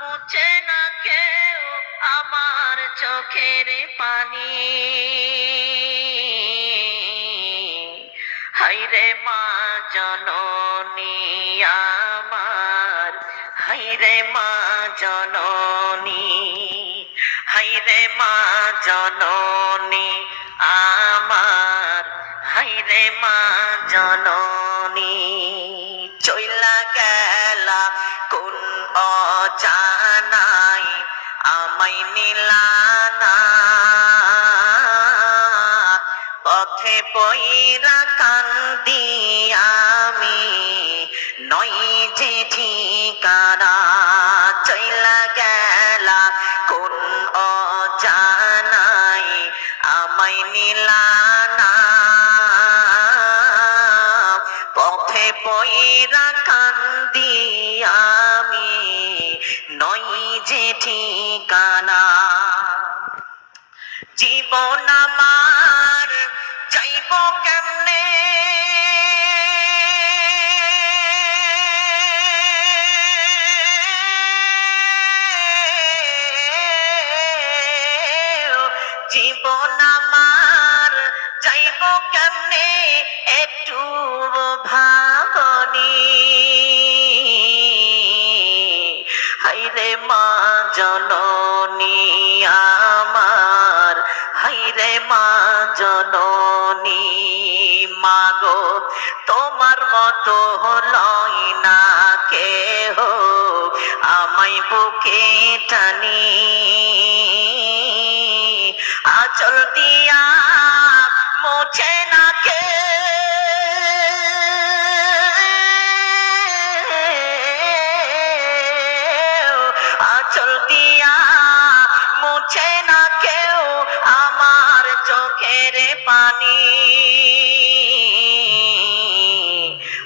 মুছে না কেউ আমার চোখের পানি। হায়রে মা জননী আমার, হায়রে মা জননী, হায়রে মা জননী আমার, হায়রে মা জননী। চইলা গেলা কোন অজানাই, আমায় নিলা না। পথে পইরা কান্দি আমি, নই যে ঠিকানা। চইলা গেলা কোন অজানাই, আমায় নিলা না। পথে পইরা কান্দি আমি, নই যে ঠিকানা। জীবন আমার যাইব কেমনে, জীবন আমার যাইব কেমনে, একটু ভাবনি। হায়রে মা জননী আমার, হায়রে মা জননী। মাগো তোমার মতো লয় না কেহ আমায় বুকে টানি। আঁচল দিয়া মোছে না কেউ, আঁচল দিয়া মুছে না কেউ আমার চোখের পানি।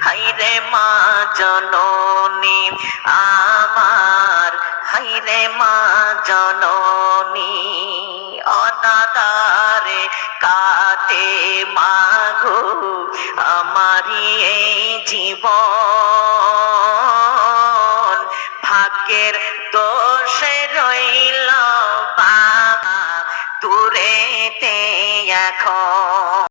হায়রে মা জননী আমার, হায়রে মা জননী। অনাদারে কাটে মাগো আমারি এই জীবন, ভাগ্যের দোষে রইল বাবা দূরেতে এখন।